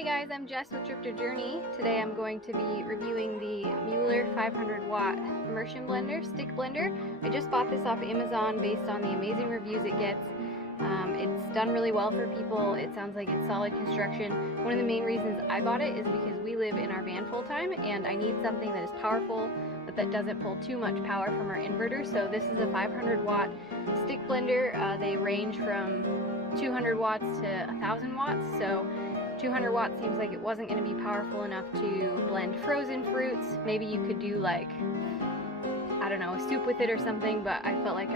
Hey guys, I'm Jess with Drifter Journey. Today I'm going to be reviewing the Mueller 500 watt immersion blender, stick blender. I just bought this off Amazon based on the amazing reviews it gets. It's done really well for people. It sounds like it's solid construction. One of the main reasons I bought it is because we live in our van full time and I need something that is powerful but that doesn't pull too much power from our inverter. So this is a 500 watt stick blender. They range from 200 watts to 1,000 watts. So 200 watts seems like it wasn't going to be powerful enough to blend frozen fruits. Maybe you could do like, I don't know, a soup with it or something, but I felt like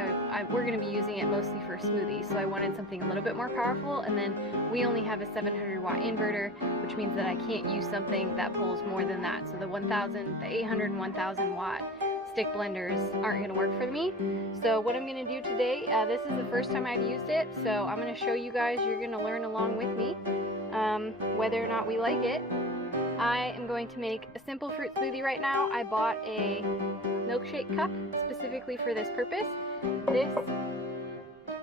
we're going to be using it mostly for smoothies, so I wanted something a little bit more powerful. And then we only have a 700 watt inverter, which means that I can't use something that pulls more than that. So the 800 and 1000 watt stick blenders aren't going to work for me. So what I'm going to do today, this is the first time I've used it, so I'm going to show you guys. You're going to learn along with me whether or not we like it. I am going to make a simple fruit smoothie right now. I bought a milkshake cup specifically for this purpose. This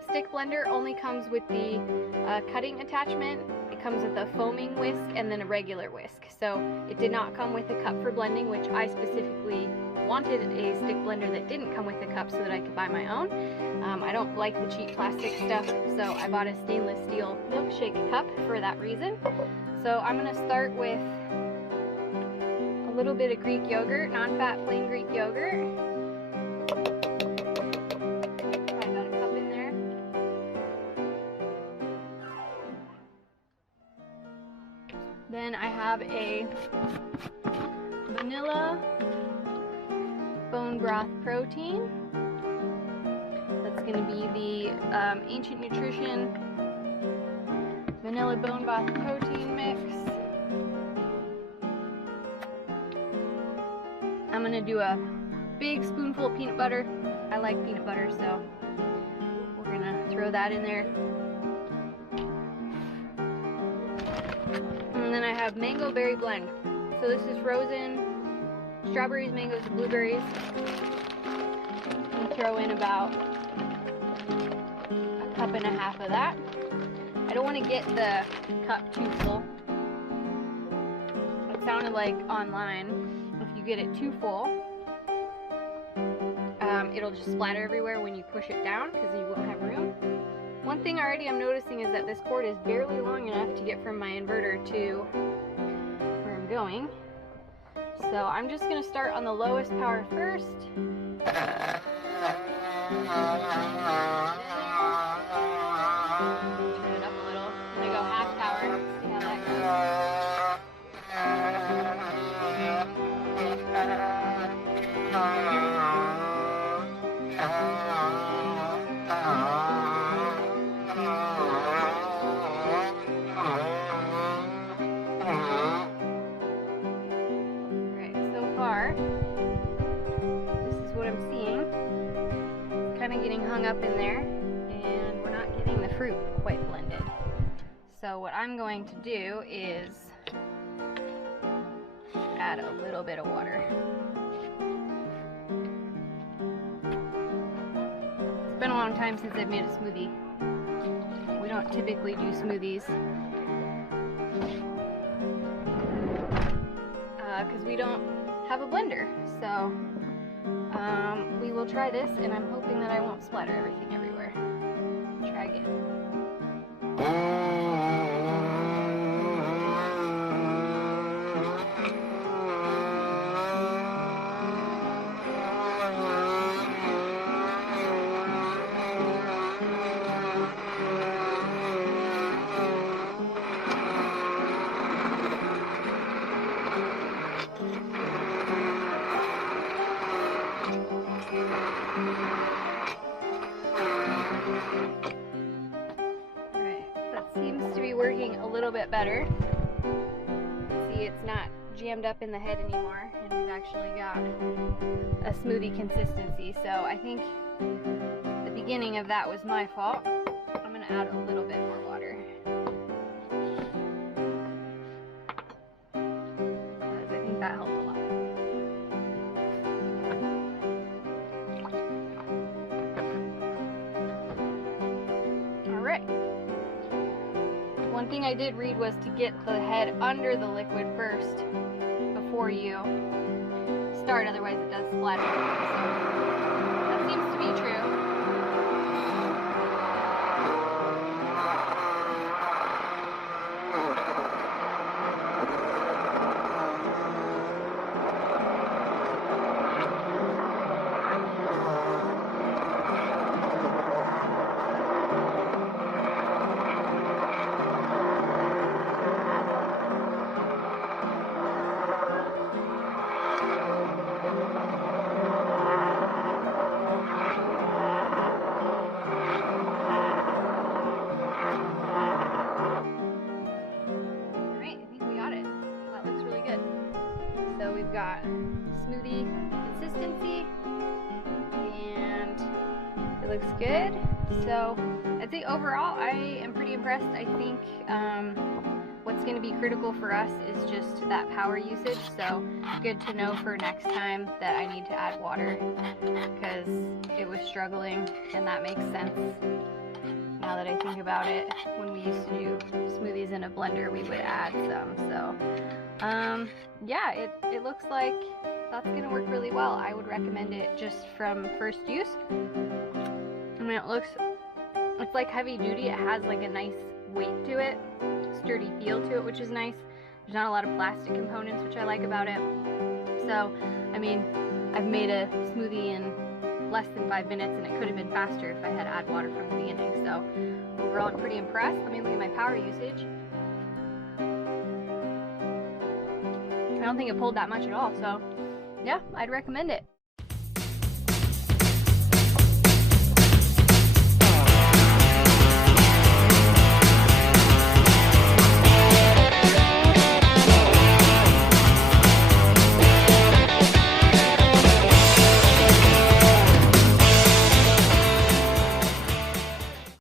stick blender only comes with the cutting attachment. It comes with a foaming whisk and then a regular whisk. So it did not come with a cup for blending, which I specifically wanted a stick blender that didn't come with a cup so that I could buy my own. I don't like the cheap plastic stuff, so I bought a stainless steel milkshake cup for that reason. So I'm going to start with a little bit of Greek yogurt, non-fat plain Greek yogurt. Probably about a cup in there. Then I have a vanilla bone broth protein. That's going to be the Ancient Nutrition vanilla bone broth protein mix. I'm going to do a big spoonful of peanut butter. I like peanut butter, so we're going to throw that in there. And then I have mango berry blend. So this is frozen strawberries, mangoes, and blueberries. And throw in about a cup and a half of that. I don't want to get the cup too full. It sounded like online, if you get it too full, it'll just splatter everywhere when you push it down because you won't have room. One thing already I'm noticing is that this cord is barely long enough to get from my inverter to where I'm going. So I'm just going to start on the lowest power first. Turn it up a little. I'm going to go half power. See how that goes. Kind of getting hung up in there, and we're not getting the fruit quite blended. So what I'm going to do is add a little bit of water. It's been a long time since I've made a smoothie. We don't typically do smoothies because we don't have a blender. So we will try this, and I'm hoping that I won't splatter everything everywhere. Try again. Working a little bit better. See, it's not jammed up in the head anymore, and we've actually got a smoothie consistency. So I think the beginning of that was my fault. I'm going to add a little bit more water because I think that helped a lot. All right. One thing I did read was to get the head under the liquid first before you start, otherwise it does splatter. So that seems to be true. So we've got smoothie consistency and it looks good. So I'd say overall I am pretty impressed. I think what's going to be critical for us is just that power usage. So good to know for next time that I need to add water because it was struggling, and that makes sense. Now that I think about it, when we used to do smoothies in a blender, we would add some. So yeah, it looks like that's gonna work really well. I would recommend it just from first use. I mean, it's like heavy duty. It has like a nice weight to it, sturdy feel to it, which is nice. There's not a lot of plastic components, which I like about it. So, I mean, I've made a smoothie in less than 5 minutes, and it could have been faster if I had add water from the beginning. So overall, I'm pretty impressed. Let me look at my power usage. I don't think it pulled that much at all, so yeah, I'd recommend it.